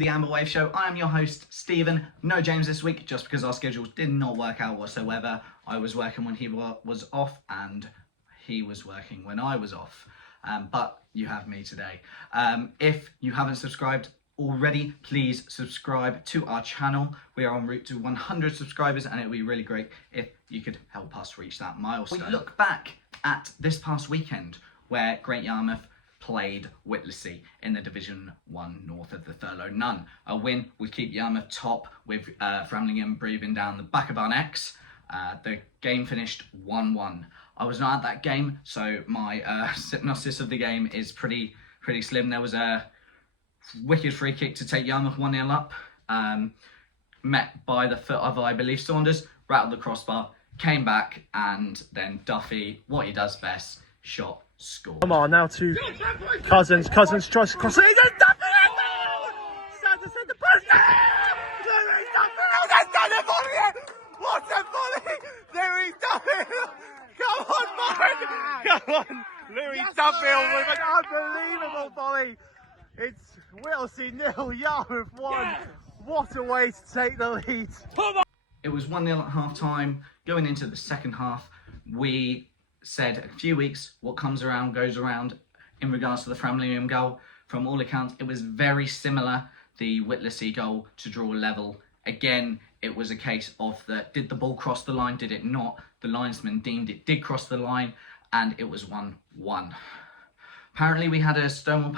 The Amber Wave Show. I am your host, Stephen. No James this week, just because our schedules did not work out whatsoever. I was working when he was off, and he was working when I was off. But you have me today. If you haven't subscribed already, please subscribe to our channel. We are en route to 100 subscribers, and it would be really great if you could help us reach that milestone. We look back at this past weekend, where Great Yarmouth played Whittlesey in the Division 1 north of the Thurlow Nunn. A win would keep Yarmouth top, with Framlingham breathing down the back of our necks. The game finished 1-1. I was not at that game, so my synopsis of the game is pretty slim. There was a wicked free kick to take Yarmouth 1-0 up, met by the foot of, I believe, Saunders, rattled the crossbar, came back, and then Duffy, what he does best, shot, scored. Come on, now to Cousins tries to cross it, and Duffy in goal! Sanders in the post! Louis Duffield has done it for you! What a volley! Louis Duffield! Come on, Mark! Come on! Louis Duffield with an unbelievable volley! It's Whittlesey 0, Yarmouth 1. What a way to take the lead. It was 1-0 at half-time. Going into the second half, we said a few weeks, what comes around goes around in regards to the Framlingham goal. From all accounts, it was very similar, the Whittlesey goal, to draw level. Again, it was a case of did the ball cross the line, did it not? The linesman deemed it did cross the line, and it was 1-1. Apparently, we had a Stonewall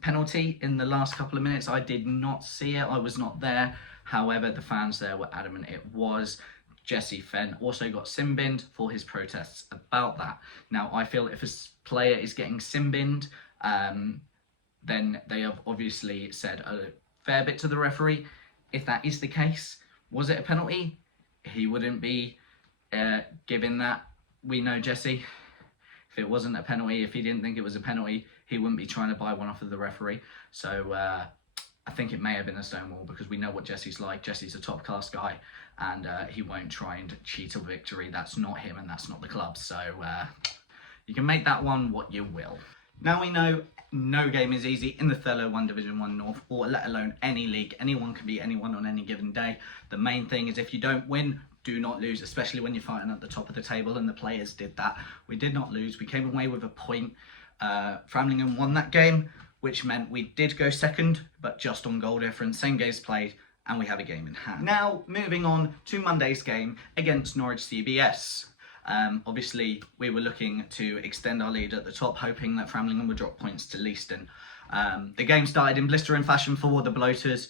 penalty in the last couple of minutes. I did not see it. I was not there. However, the fans there were adamant it was. Jesse Fenn also got sin-binned for his protests about that. Now, I feel if a player is getting sin-binned, then they have obviously said a fair bit to the referee. If that is the case, was it a penalty? He wouldn't be giving that. We know Jesse. If it wasn't a penalty, if he didn't think it was a penalty, he wouldn't be trying to buy one off of the referee. So I think it may have been a Stonewall, because we know what Jesse's like. Jesse's a top-class guy, and he won't try and cheat a victory. That's not him, and that's not the club. So you can make that one what you will. Now we know no game is easy in the Thurlow 1 Division 1 North, or let alone any league. Anyone can beat anyone on any given day. The main thing is, if you don't win, do not lose, especially when you're fighting at the top of the table, and the players did that. We did not lose. We came away with a point. Framlingham won that game, which meant we did go second, but just on goal difference. Same games played, and we have a game in hand. Now, moving on to Monday's game against Norwich CBS. Obviously, we were looking to extend our lead at the top, hoping that Framlingham would drop points to Leiston. The game started in blistering fashion for the Bloaters.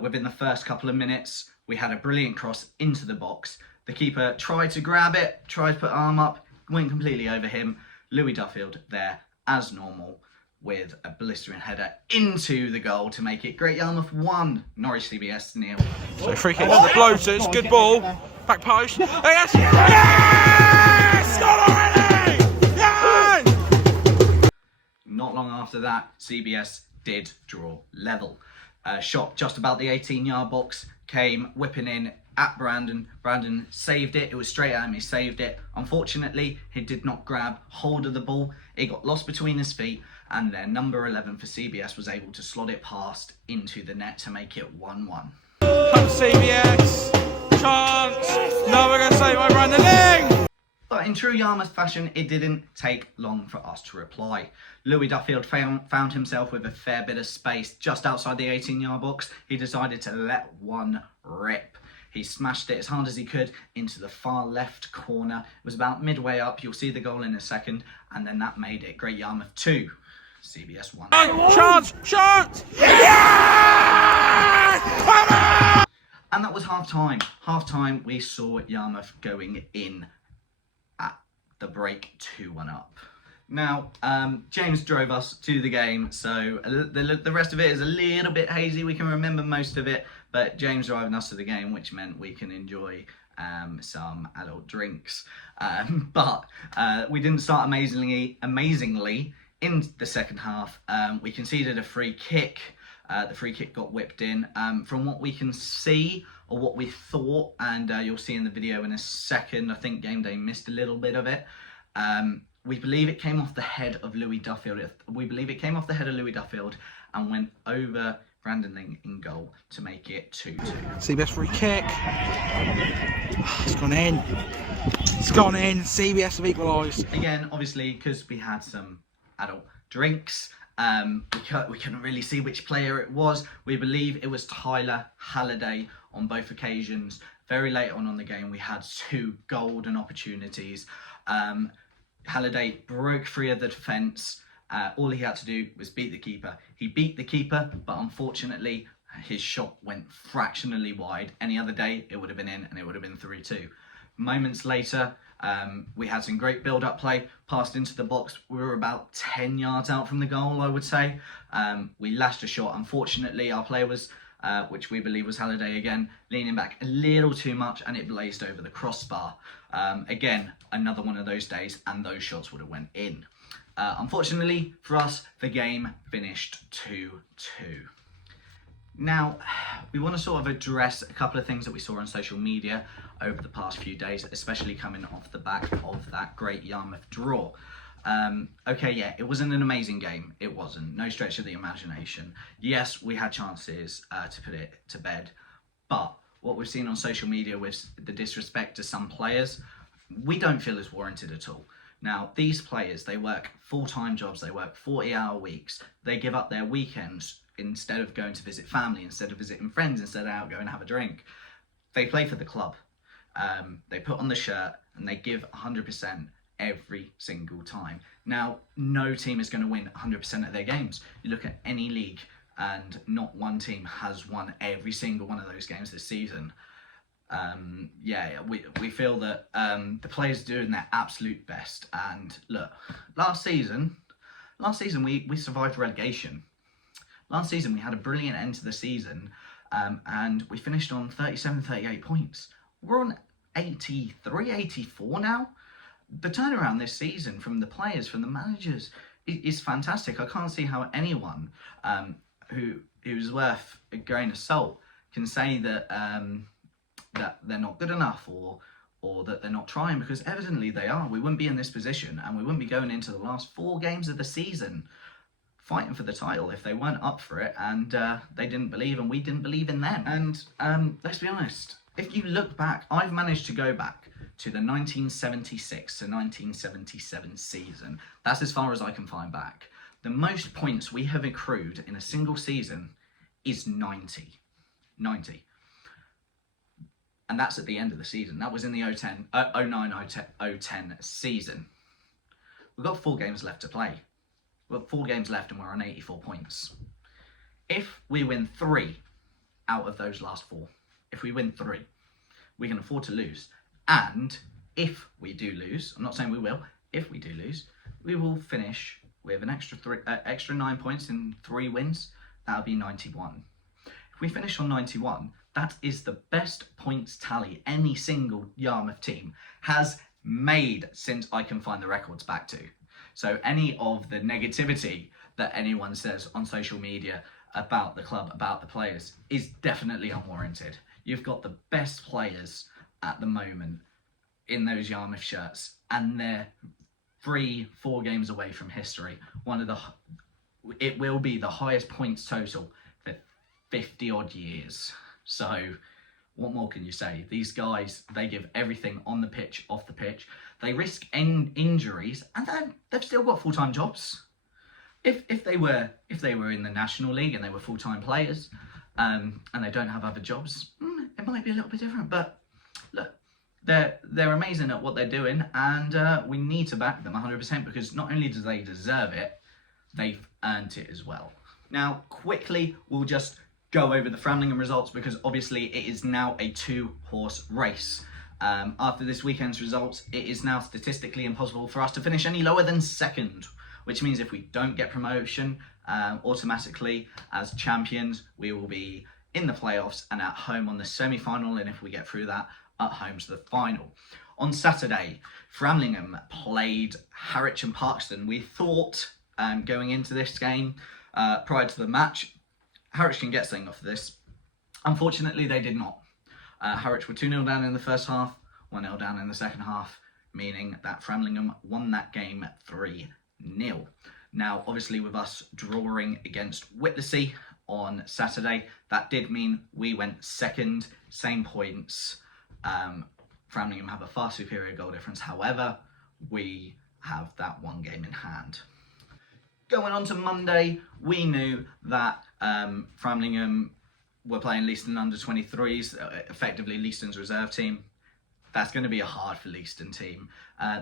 Within the first couple of minutes, we had a brilliant cross into the box. The keeper tried to grab it, tried to put arm up, went completely over him. Louis Duffield there, as normal, with a blistering header into the goal to make it Great Yarmouth 1, Norwich CBS 0. So free kick to the Bloaters, good ball, back post. Yes! Yes! Not already! Yes! Not long after that, CBS did draw level. Shot just about the 18-yard box, came whipping in at Brandon. Brandon saved it. It was straight at him. He saved it. Unfortunately, he did not grab hold of the ball. It got lost between his feet, and then number 11 for CBS was able to slot it past into the net to make it 1-1. Come CBS, chance. Now we're going to save my Brandon Ling. But in true Yarmouth fashion, it didn't take long for us to reply. Louis Duffield found himself with a fair bit of space just outside the 18-yard box. He decided to let one rip. He smashed it as hard as he could into the far left corner. It was about midway up. You'll see the goal in a second. And then that made it Great Yarmouth 2, CBS 1. Chance! Yes! Come on! And that was half-time. Half-time, we saw Yarmouth going in at the break 2-1 up. Now, James drove us to the game, so the rest of it is a little bit hazy. We can remember most of it, but James driving us to the game, which meant we can enjoy some adult drinks. But we didn't start amazingly in the second half. We conceded a free kick. The free kick got whipped in. From what we can see, or what we thought, and you'll see in the video in a second, I think Game Day missed a little bit of it. We believe it came off the head of Louis Duffield. We believe it came off the head of Louis Duffield and went over Brandon Ling in goal to make it 2-2. CBS free kick. It's gone in. It's gone in. CBS have equalised. Again, obviously, because we had some adult drinks, we couldn't really see which player it was. We believe it was Tyler Halliday on both occasions. Very late on the game, we had 2 golden opportunities. Halliday broke free of the defence. All he had to do was beat the keeper. He beat the keeper, but unfortunately, his shot went fractionally wide. Any other day, it would have been in and it would have been 3-2. Moments later, we had some great build-up play, passed into the box. We were about 10 yards out from the goal, I would say. We lashed a shot. Unfortunately, our player was, which we believe was Halliday again, leaning back a little too much, and it blazed over the crossbar. Again, another one of those days, and those shots would have went in. Unfortunately for us, the game finished 2-2. Now, we want to sort of address a couple of things that we saw on social media over the past few days, especially coming off the back of that great Yarmouth draw. Okay, yeah, it wasn't an amazing game. It wasn't. No stretch of the imagination. Yes, we had chances to put it to bed. But what we've seen on social media with the disrespect to some players, we don't feel is warranted at all. Now, these players, they work full-time jobs. They work 40-hour weeks. They give up their weekends instead of going to visit family, instead of visiting friends, instead of out going and have a drink. They play for the club. They put on the shirt and they give 100% every single time. Now, no team is going to win 100% of their games. You look at any league and not one team has won every single one of those games this season. We feel that the players are doing their absolute best. And look, last season we survived relegation. Last season we had a brilliant end to the season, and we finished on 38 points. We're on 83, 84 now. The turnaround this season from the players, from the managers, is fantastic. I can't see how anyone who's worth a grain of salt can say that that they're not good enough or that they're not trying, because evidently they are. We wouldn't be in this position, and we wouldn't be going into the last 4 games of the season fighting for the title if they weren't up for it, and they didn't believe and we didn't believe in them. And let's be honest, if you look back, I've managed to go back to the 1976 to 1977 season. That's as far as I can find back. The most points we have accrued in a single season is 90. And that's at the end of the season. That was in the 09-010 season. We've got 4 games left to play. We've got 4 games left and we're on 84 points. If we win 3 out of those last 4, if we win 3, we can afford to lose. And if we do lose, I'm not saying we will, if we do lose, we will finish with an extra 9 points in 3 wins. That'll be 91. If we finish on 91, that is the best points tally any single Yarmouth team has made since I can find the records back to. So any of the negativity that anyone says on social media about the club, about the players, is definitely unwarranted. You've got the best players at the moment in those Yarmouth shirts, and they're 3-4 games away from history. It will be the highest points total for 50 odd years. So what more can you say? These guys, they give everything on the pitch, off the pitch. They risk injuries, and then they've still got full-time jobs. If they were in the National League and they were full-time players, and they don't have other jobs, it might be a little bit different. But look, they're amazing at what they're doing, and we need to back them 100%, because not only do they deserve it, they've earned it as well. Now, quickly, we'll just go over the Framlingham results, because obviously it is now a 2-horse race. After this weekend's results, it is now statistically impossible for us to finish any lower than 2nd, which means if we don't get promotion, automatically as champions, we will be in the playoffs and at home on the semi-final, and if we get through that, at home to the final. On Saturday, Framlingham played Harwich and Parkston. We thought, going into this game, prior to the match, Harwich can get something off of this. Unfortunately, they did not. Harwich were 2-0 down in the first half, 1-0 down in the second half, meaning that Framlingham won that game 3-0. Now, obviously, with us drawing against Whittlesey, on Saturday. That did mean we went second, same points. Framlingham have a far superior goal difference. However, we have that one game in hand. Going on to Monday, we knew that Framlingham were playing Leiston under 23s, effectively Leiston's reserve team. That's going to be a hard for Leiston team.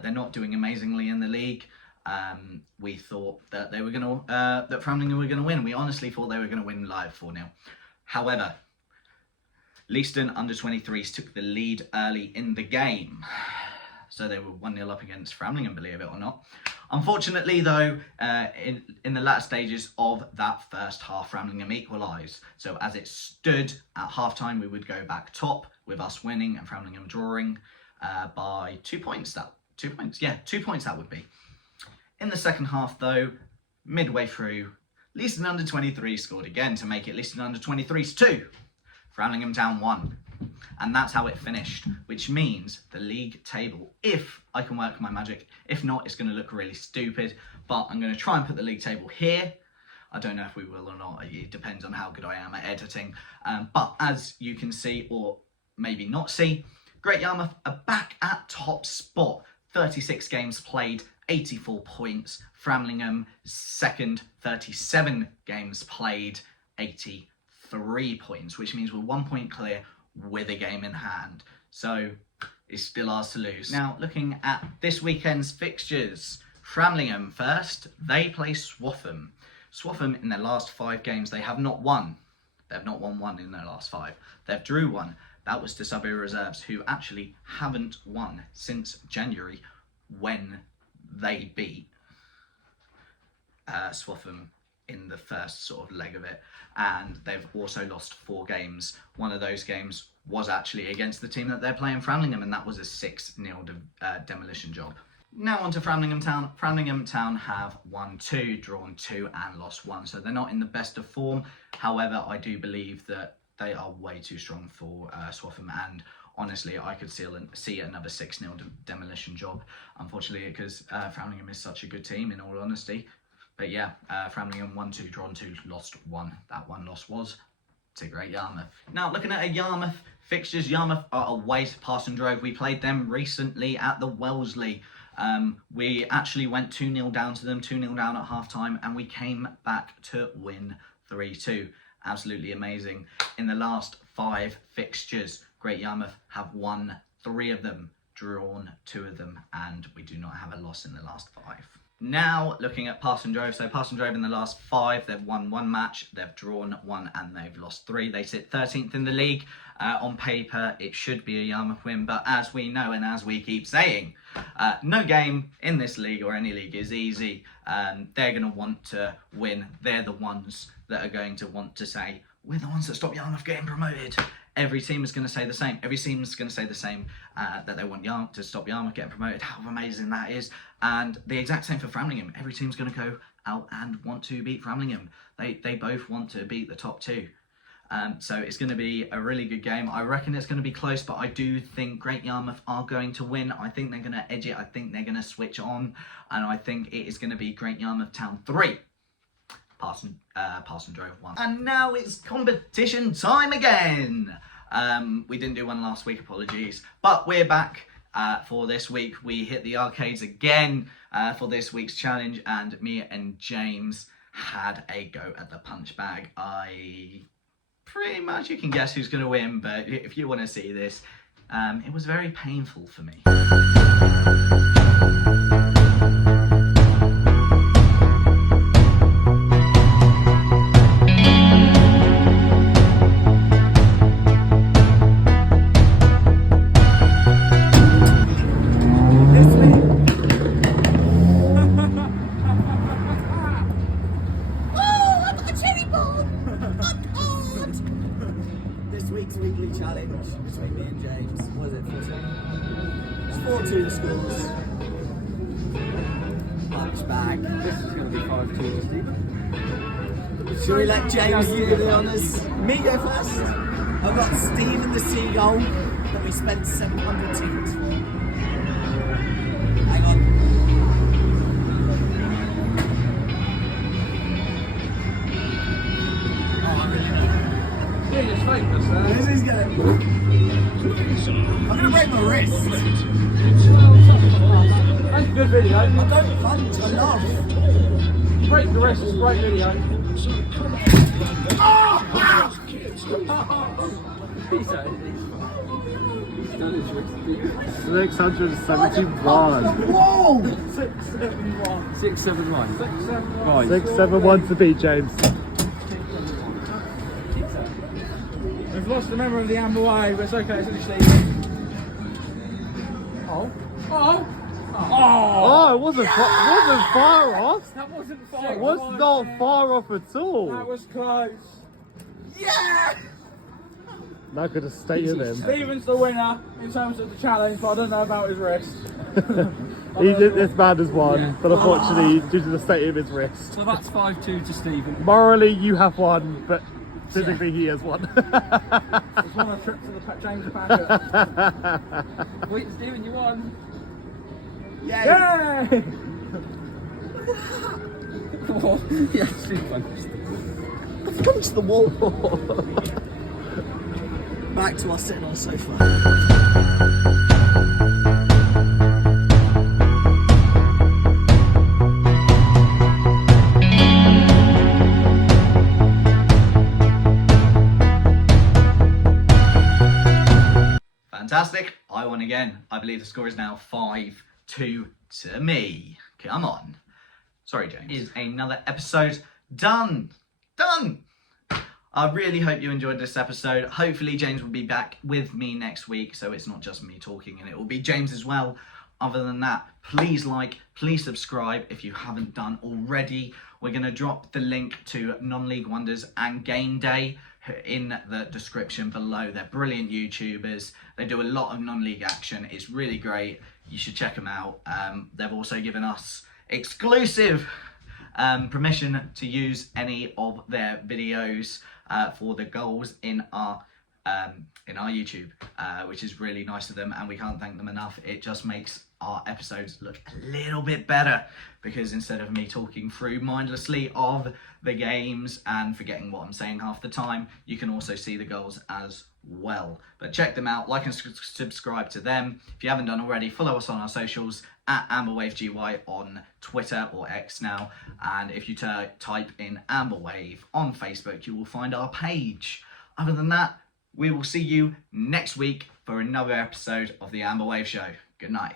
They're not doing amazingly in the league. We thought that they were going to that Framlingham were going to win. We honestly thought they were going to win live 4-0. However, Leiston under 23s took the lead early in the game. So they were 1-0 up against Framlingham, believe it or not. Unfortunately, though, in the latter stages of that first half, Framlingham equalised. So as it stood at half-time, we would go back top with us winning and Framlingham drawing by 2 points. 2 points? Yeah, 2 points that would be. In the second half, though, midway through, Leiston under 23 scored again to make it Leiston under 23s 2. Framlingham Town 1. And that's how it finished, which means the league table, if I can work my magic, if not, it's going to look really stupid, but I'm going to try and put the league table here. I don't know if we will or not, it depends on how good I am at editing. But as you can see, or maybe not see, Great Yarmouth are back at top spot. 36 games played, 84 points. Framlingham second, 37 games played, 83 points, which means we're 1 point clear with a game in hand. So it's still ours to lose. Now, looking at this weekend's fixtures, Framlingham first, they play Swaffham. Swaffham, in their last 5 games, they have not won. They've not won one in their last 5. They've drew one. That was to Sudbury Reserves, who actually haven't won since January when they beat Swaffham in the first sort of leg of it. And they've also lost 4 games. One of those games was actually against the team that they're playing, Framlingham, and that was a 6-0 demolition job. Now on to Framlingham Town. Framlingham Town have won 2, drawn 2 and lost 1, so they're not in the best of form. However, I do believe that they are way too strong for Swaffham, and honestly, I could see another 6-0 demolition job, unfortunately, because Framlingham is such a good team, in all honesty. But yeah, Framlingham won 2, drawn 2, lost 1. That one loss was to Great Yarmouth. Now, looking at a Yarmouth fixtures, Yarmouth are away to Parson Drove. We played them recently at the Wellesley. We actually went 2-0 down to them, 2-0 down at half-time, and we came back to win 3-2. Absolutely amazing. In the last 5 fixtures, Great Yarmouth have won 3 of them, drawn 2 of them, and we do not have a loss in the last 5. Now, looking at Parson Drove. So Parson Drove in the last 5, they've won 1 match, they've drawn 1, and they've lost 3. They sit 13th in the league. On paper, it should be a Yarmouth win, but as we know and as we keep saying, no game in this league or any league is easy. They're going to want to win. They're the ones that are going to want to say, we're the ones that stop Yarmouth getting promoted. Every team is going to say the same. Every team is going to say the same, that they want Yarmouth to stop Yarmouth getting promoted. How amazing that is. And the exact same for Framlingham. Every team's going to go out and want to beat Framlingham. They both want to beat the top 2. So it's going to be a really good game. I reckon it's going to be close, but I do think Great Yarmouth are going to win. I think they're going to edge it. I think they're going to switch on. And I think it is going to be Great Yarmouth Town 3. Parson Drove 1. And now it's competition time again. We didn't do one last week, apologies. But we're back for this week. We hit the arcades again for this week's challenge, and me and James had a go at the punch bag. Pretty much, you can guess who's going to win, but if you want to see this, it was very painful for me. Weekly challenge between me and James. What is it, 14? It's 4-2 scores. Punch bag. This is going to be 5-2, Stephen. Shall we let James do the honours? Me go first. I've got Stephen the Seagull that we spent 700 tickets for. Hang on. Oh, wrist. That's a good video. I don't punch enough. Break the wrist, it's a great video. 671. Whoa! 671. Right. 671 to beat James. We've lost a member of the Amber Wave, but it's okay, it's only Stephen. Oh. Oh! Oh, it wasn't far off. That wasn't far. It was not far off at That all. was close. Yeah! That could have stayed in him. Stephen's the winner in terms of the challenge, but I don't know about his wrist. This man has won, but unfortunately, due to the state of his wrist. So that's 5-2 to Stephen. Morally, you have won, but physically, he has won. It's on a trip to the James Packet. Wait, Stephen, you won. Yay! Yay! Yes, you punched. Punch the wall. Back to us sitting on the sofa. Fantastic. I won again. I believe the score is now 5-2 to me. Come on. Sorry, James. Is another episode done. Done. I really hope you enjoyed this episode. Hopefully James will be back with me next week, so it's not just me talking, and it will be James as well. Other than that, please like, please subscribe if you haven't done already. We're going to drop the link to Non-League Wonders and Game Day in the description below. They're brilliant YouTubers. They do a lot of non-league action. It's really great. You should check them out. They've also given us exclusive permission to use any of their videos for the goals in our YouTube, which is really nice of them, and we can't thank them enough. It just makes our episodes look a little bit better, because instead of me talking through mindlessly of the games and forgetting what I'm saying half the time, you can also see the goals as well. But check them out, like and subscribe to them. If you haven't done already, follow us on our socials at AmberWaveGY on Twitter or X now, and if you type in Amberwave on Facebook, you will find our page. Other than that, we will see you next week for another episode of the Amber Wave Show. Good night.